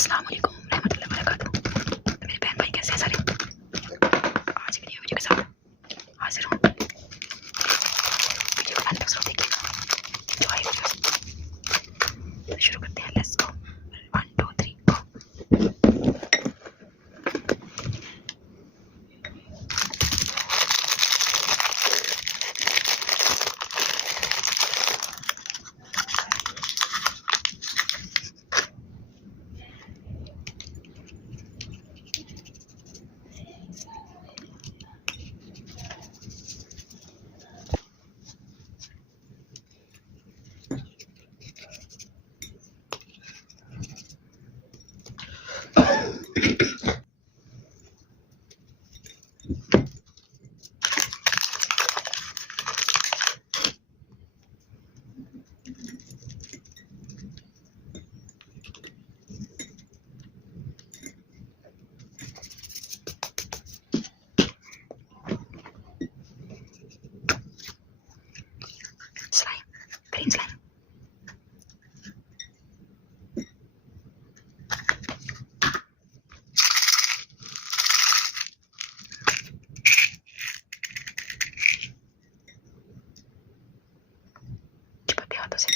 अस्सलाम वालेकुम रहमतुल्लाहि व बरकातहू। मेरे बहन भाई कैसे हैं सारे? आज की वीडियो के साथ हाजिर हूँ। वीडियो को अंत तक जरूर देखिएगा। Enjoy video. शुरू करते हैं। Let's go. 1 2 3 go. Slime, green slime. चिपकते हाथों से।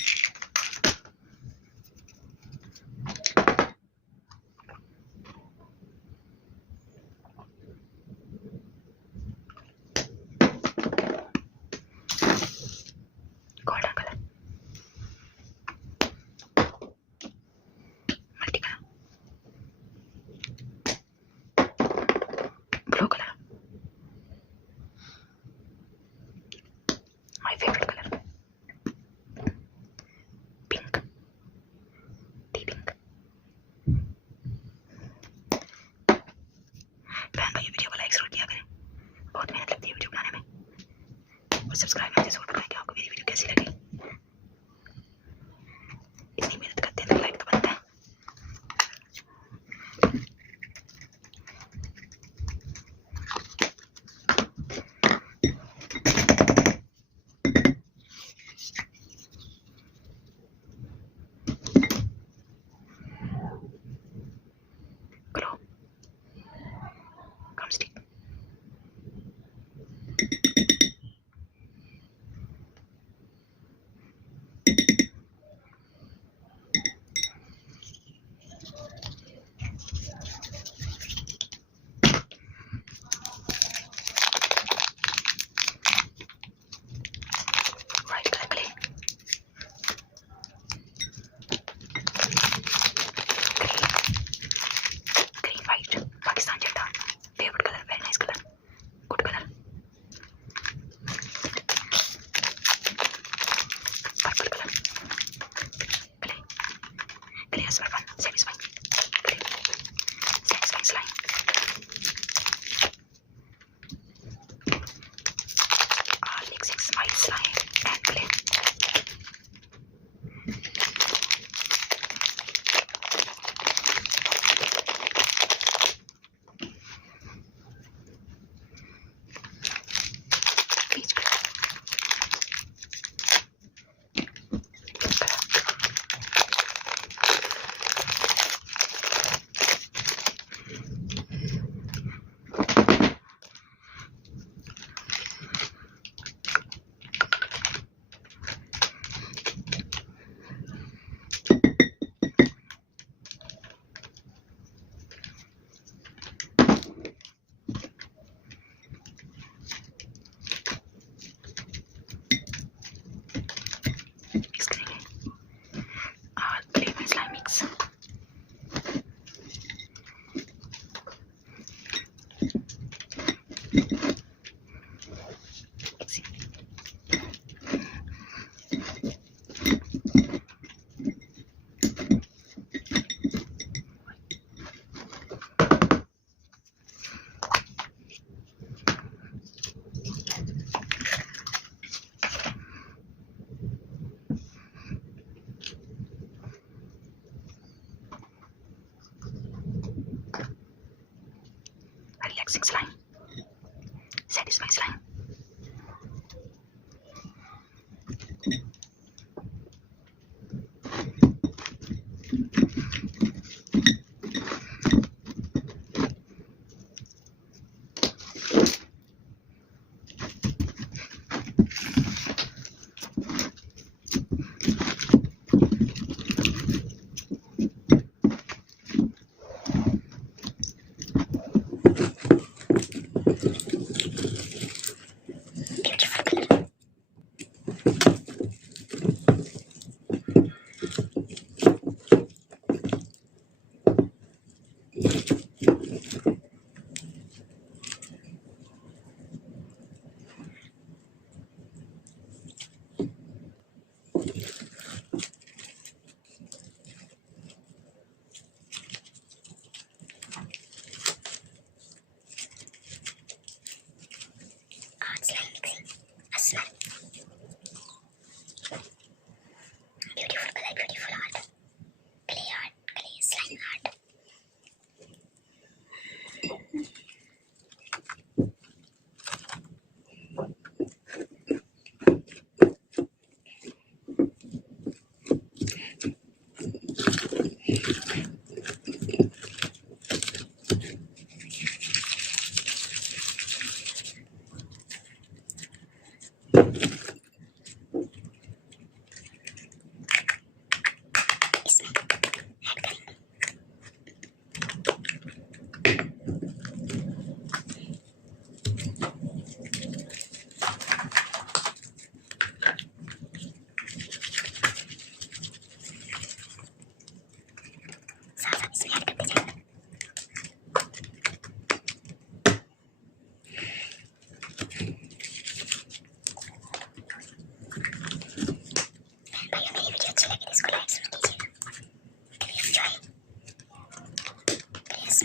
Golden colour, multi colour, blue colour, my favourite colour, pink, T pink. बहन भाई वीडियो को लाइक जरूर किया करें, बहुत मेहनत लगती है वीडियो बनाने में। और सब्सक्राइब मुझे जरूर बताएं कि आपको मेरी वीडियो कैसी लगी। इतनी मेहनत करते हैं तो लाइक तो बनता है। Glow, gum stick, white colour clay, green white, Pakistan झंडा, favourite colour, very nice colour, good colour. Purple colour, clay, clay as well, satisfying, clay, satisfying slime, all mixing white slime and clay. Peach color, pink color, mix करेंगे। और clay में slime mix, mixing। Relaxing slime, satisfying slime. इसमें add करते जाएंगे। भाई मेरी video अच्छी लगी तो इसको लाइक जरूर कीजिएगा। Please enjoy. प्लीज